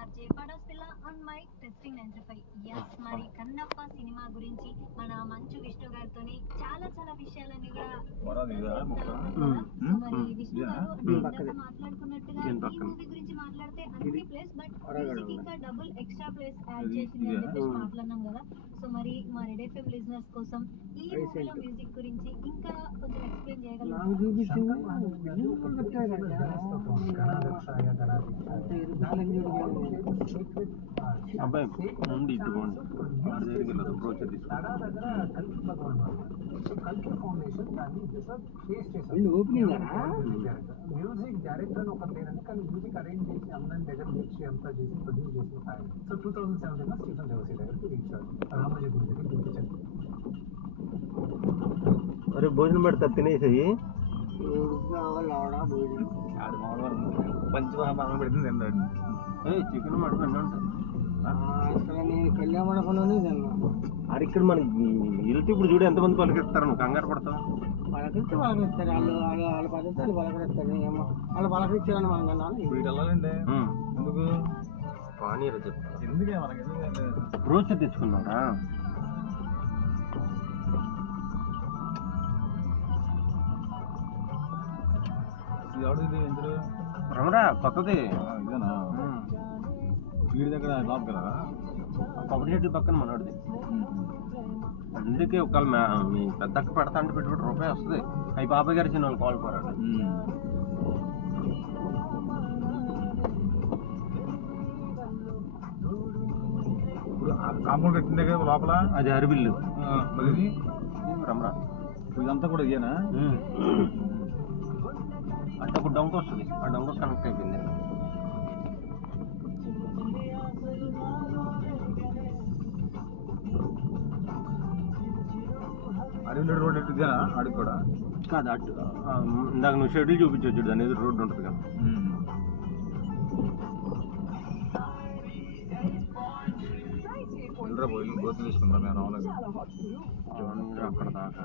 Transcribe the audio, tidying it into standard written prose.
RJ Padaspilla on mic testing 95. Yes మరి Kannappa cinema గురించి మన మంచు విష్ణు గారితో చాలా చాలా విషయాలన్నీ కూడా మరి విష్ణు గారు మాట్లాడుకున్నట్టుగా ఈ మూవీ గురించి మాట్లాడితే అన్ని ప్లేస్ బట్ మ్యూజిక్ ఇంకా డబుల్ ఎక్స్ట్రా ప్లేస్ యాడ్ చేసింది అని చెప్పేసి మాట్లాడినాం కదా. సో మరి మా రెడ్ ఎఫ్ఎం లిజనర్స్ కోసం ఈ మూవీలో మ్యూజిక్ గురించి ఇంకా కొంచెం ఎక్స్ప్లెయిన్ చేయగలరు? అబ్బాయి నుండి ఇట్టుకోండి మ్యూజిక్ డైరెక్టర్ ఒక పేరండి, కానీ మ్యూజిక్ అరేంజ్ చేసి అందరిని దగ్గర తెచ్చి అంతా చేసి ప్రొడ్యూస్ చేసిన ఆయన. సో 2017 స్టీఫెన్ దేవసి దగ్గరికి రీచ్ రామోజీ గుడి దగ్గర పిలిపించారు. అరే భోజనం పెడతారు తినేసేయి. పంచమహాభాగం పెడుతుంది తిన్నాడు. చికెన్ మటన్ అన్నీ ఉంటాయి. అసలు నేను కళ్యాణ మండపంలోనే తిన్నా. అది ఇక్కడ మనకి వెళ్తే ఇప్పుడు చూడు ఎంతమంది పలకరిస్తారు, నువ్వు కంగారు పడతావు. పలకరిస్తే పలకరిస్తారు, వాళ్ళ పద్ధతి వాళ్ళు పలకరిస్తారు. ఏమో వాళ్ళు పలకరించారని మనం తిన్నాను. ఇప్పుడు వెళ్ళాలండి ఎందుకు పానీరు చెప్తా ఎందుకే మనకి ఎందుకంటే రోజు తెచ్చుకున్నారా? ఎవరిది ఎందుకు రమరా కొత్తది ఇదేనా వీడి దగ్గర బాబు కదా కొబ్బరి చెట్టు పక్కన మనోడిది. అందుకే ఒకవేళ మీ పెద్దక్క పెడతా అంటే పెట్టుబడి రూపాయి వస్తుంది. అవి బాబాయ్ గారు చిన్న వాళ్ళు కాల్ పోరాడు. ఇప్పుడు కాంపౌండ్ కట్టిందే కదా లోపల, అది అరబిల్లు మరి రమరా. ఇదంతా కూడా ఇదేనా? అంటే ఒక డొంక వస్తుంది, ఆ డొంక కనెక్ట్ అయిపోయింది. అరవింద్ రోడ్ ఎటు ఇదేనా? అడిగి కూడా కాదు అటు ఇందాక నువ్వు షెడ్యూల్ చూపించవచ్చు చూడు, అనేది రోడ్డు ఉంటుంది కదా. వెళ్ళరా పోయి గోతులు తీసుకుంటాం మేము రావాలి అక్కడ దాకా.